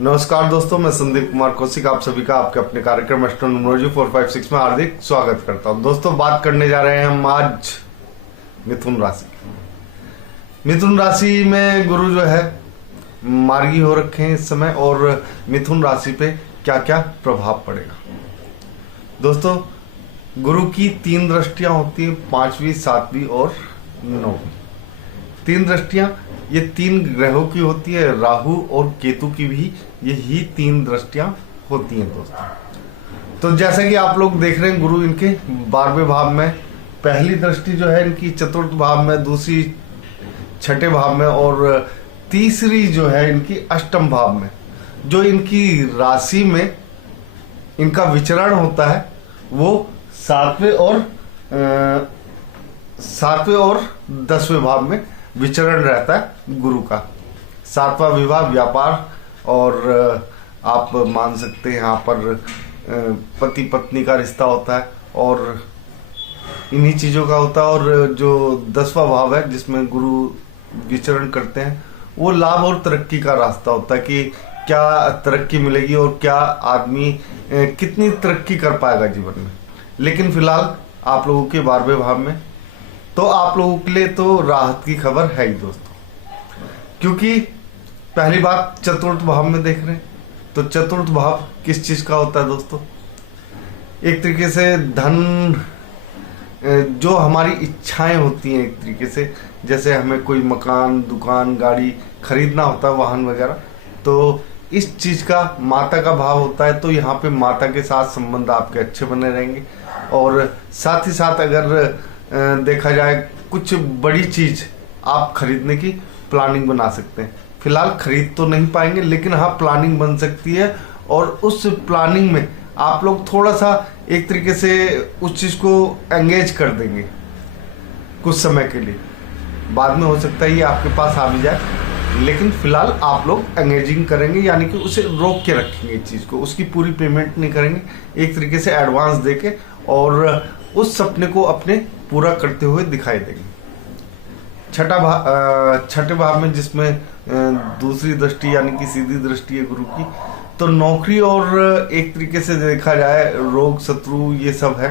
नमस्कार दोस्तों, मैं संदीप कुमार कौशिक आप सभी का आपके अपने कार्यक्रम एस्ट्रोनॉमोलॉजी 456 में हार्दिक स्वागत करता हूं। दोस्तों, बात करने जा रहे हैं हम आज मिथुन राशि। मिथुन राशि में गुरु जो है मार्गी हो रखे हैं इस समय, और मिथुन राशि पे क्या क्या प्रभाव पड़ेगा। दोस्तों, गुरु की 3 दृष्टियां होती है, 5वीं, 7वीं और 9वीं। 3 दृष्टियां ये 3 ग्रहों की होती है, राहु और केतु की भी यही 3 दृष्टियां होती हैं दोस्तों। तो जैसा कि आप लोग देख रहे हैं, गुरु इनके 12वें भाव में, पहली दृष्टि जो है इनकी 4th भाव में, दूसरी 6ठे भाव में और तीसरी जो है इनकी 8म भाव में। जो इनकी राशि में इनका विचरण होता है वो 7वें और 10वें भाव में विचरण रहता है गुरु का। 7वां विभाग व्यापार, और आप मान सकते हैं यहाँ पर पति पत्नी का रिश्ता होता है और इन्हीं चीजों का होता है। और जो 10वां भाव है जिसमें गुरु विचरण करते हैं वो लाभ और तरक्की का रास्ता होता है कि क्या तरक्की मिलेगी और क्या आदमी कितनी तरक्की कर पाएगा जीवन में। लेकिन फिलहाल आप लोगों के 12वें भाव में, तो आप लोगों के लिए तो राहत की खबर है ही दोस्तों, क्योंकि पहली बात 4th भाव में देख रहे हैं। तो 4th भाव किस चीज का होता है दोस्तों? एक तरीके से धन, जो हमारी इच्छाएं होती हैं, एक तरीके से जैसे हमें कोई मकान, दुकान, गाड़ी खरीदना होता है, वाहन वगैरह, तो इस चीज का माता का भाव होता है। तो यहाँ पे माता के साथ संबंध आपके अच्छे बने रहेंगे। और साथ ही साथ अगर देखा जाए कुछ बड़ी चीज आप खरीदने की प्लानिंग बना सकते हैं। फिलहाल खरीद तो नहीं पाएंगे, लेकिन हाँ प्लानिंग बन सकती है। और उस प्लानिंग में आप लोग थोड़ा सा एक तरीके से उस चीज को एंगेज कर देंगे कुछ समय के लिए। बाद में हो सकता है ये आपके पास आ भी जाए, लेकिन फिलहाल आप लोग एंगेजिंग करेंगे, यानी कि उसे रोक के रखेंगे इस चीज को, उसकी पूरी पेमेंट नहीं करेंगे, एक तरीके से एडवांस देके और उस सपने को अपने पूरा करते हुए दिखाई देंगे। 6ठे भाव में, जिसमें दूसरी दृष्टि यानी कि सीधी दृष्टि है गुरु की, तो नौकरी और एक तरीके से देखा जाए रोग, शत्रु, ये सब है।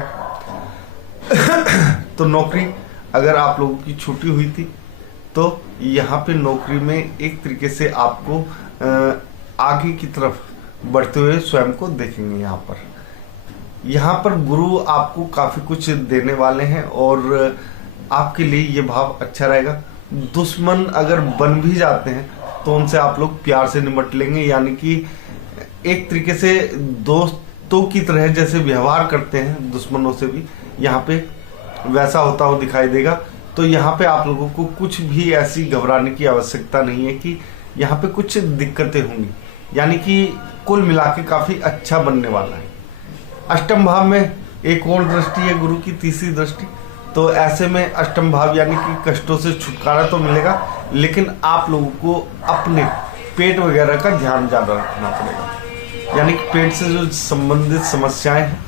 तो नौकरी अगर आप लोगों की छूटी हुई थी तो यहाँ पे नौकरी में एक तरीके से आपको आगे की तरफ बढ़ते हुए स्वयं को देखेंगे। यहाँ पर गुरु आपको काफी कुछ देने वाले हैं और आपके लिए ये भाव अच्छा रहेगा। दुश्मन अगर बन भी जाते हैं तो उनसे आप लोग प्यार से निपट लेंगे, यानी कि एक तरीके से दोस्तों की तरह जैसे व्यवहार करते हैं दुश्मनों से भी, यहाँ पे वैसा होता हुआ दिखाई देगा। तो यहाँ पे आप लोगों को कुछ भी ऐसी घबराने की आवश्यकता नहीं है कि यहाँ पे कुछ दिक्कतें होंगी, यानी कि कुल मिला के काफी अच्छा बनने वाला है। 8म भाव में एक और दृष्टि है गुरु की, तीसरी दृष्टि। तो ऐसे में 8म भाव यानी कि कष्टों से छुटकारा तो मिलेगा, लेकिन आप लोगों को अपने पेट वगैरह का ध्यान ज्यादा रखना पड़ेगा। यानी कि पेट से जो संबंधित समस्याएं हैं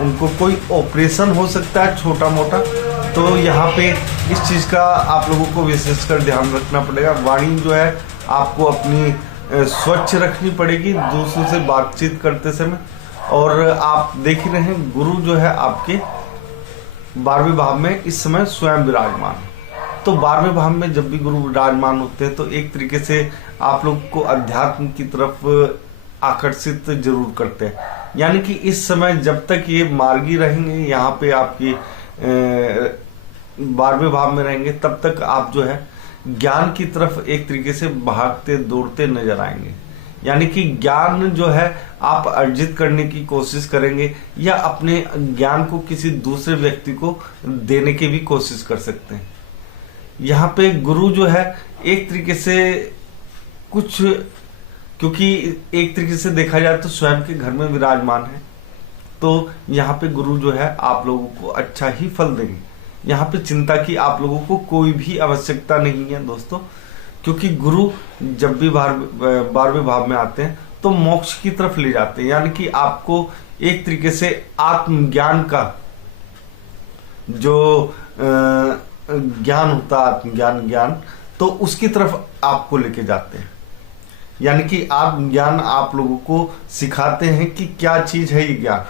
उनको कोई ऑपरेशन हो सकता है छोटा मोटा, तो यहाँ पे इस चीज का आप लोगों को विशेषकर ध्यान रखना पड़ेगा। वाणी जो है आपको अपनी स्वच्छ रखनी पड़ेगी दूसरों से बातचीत करते समय। और आप देख ही रहे हैं गुरु जो है आपके 12वें भाव में इस समय स्वयं विराजमान है। तो 12वें भाव में जब भी गुरु विराजमान होते हैं तो एक तरीके से आप लोग को अध्यात्म की तरफ आकर्षित जरूर करते हैं। यानी कि इस समय जब तक ये मार्गी रहेंगे, यहाँ पे आपकी 12वें भाव में रहेंगे, तब तक आप जो है ज्ञान की तरफ एक तरीके से भागते दौड़ते नजर आएंगे। यानी कि ज्ञान जो है आप अर्जित करने की कोशिश करेंगे, या अपने ज्ञान को किसी दूसरे व्यक्ति को देने की भी कोशिश कर सकते हैं। यहाँ पे गुरु जो है एक तरीके से कुछ, क्योंकि एक तरीके से देखा जाए तो स्वयं के घर में विराजमान है, तो यहाँ पे गुरु जो है आप लोगों को अच्छा ही फल देंगे। यहाँ पे चिंता की आप लोगों को कोई भी आवश्यकता नहीं है दोस्तों, क्योंकि गुरु जब भी 12वें भाव में आते हैं तो मोक्ष की तरफ ले जाते हैं। यानी कि आपको एक तरीके से आत्मज्ञान का जो ज्ञान होता है, आत्मज्ञान ज्ञान, तो उसकी तरफ आपको लेके जाते हैं। यानी कि ज्ञान आप लोगों को सिखाते हैं कि क्या चीज है ये ज्ञान,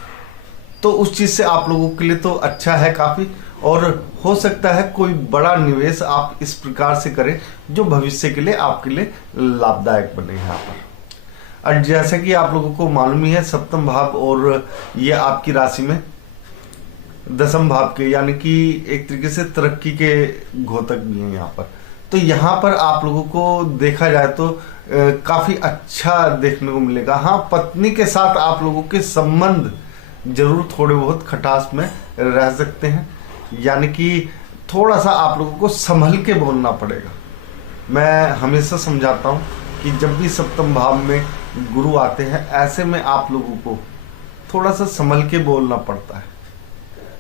तो उस चीज से आप लोगों के लिए तो अच्छा है काफी। और हो सकता है कोई बड़ा निवेश आप इस प्रकार से करें जो भविष्य के लिए आपके लिए लाभदायक बने यहाँ पर। और जैसा कि आप लोगों को मालूम ही है, सप्तम भाव और ये आपकी राशि में दसम भाव के, यानी कि एक तरीके से तरक्की के घोतक भी हैं यहाँ पर। तो यहाँ पर आप लोगों को देखा जाए तो काफी अच्छा देखने को मिलेगा। हाँ, पत्नी के साथ आप लोगों के संबंध जरूर थोड़े बहुत खटास में रह सकते हैं, यानी कि थोड़ा सा आप लोगों को संभल के बोलना पड़ेगा। मैं हमेशा समझाता हूँ कि जब भी सप्तम भाव में गुरु आते हैं, ऐसे में आप लोगों को थोड़ा सा संभल के बोलना पड़ता है।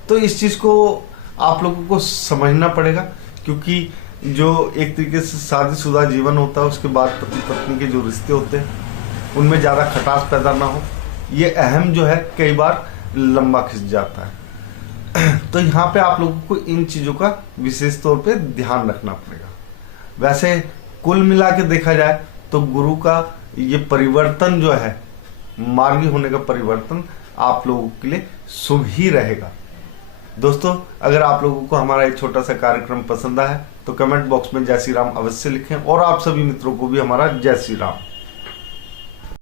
तो इस चीज को आप लोगों को समझना पड़ेगा, क्योंकि जो एक तरीके से शादीशुदा जीवन होता है, उसके बाद पति पत्नी के जो रिश्ते होते हैं उनमें ज्यादा खटास पैदा ना हो, ये अहम जो है कई बार लंबा खिंच जाता है। तो यहाँ पे आप लोगों को इन चीजों का विशेष तौर पे ध्यान रखना पड़ेगा। वैसे कुल मिला के देखा जाए तो गुरु का ये परिवर्तन जो है, मार्गी होने का परिवर्तन, आप लोगों के लिए शुभ ही रहेगा। दोस्तों, अगर आप लोगों को हमारा एक छोटा सा कार्यक्रम पसंद आया तो कमेंट बॉक्स में जय श्री राम अवश्य लिखें, और आप सभी मित्रों को भी हमारा जय श्री राम।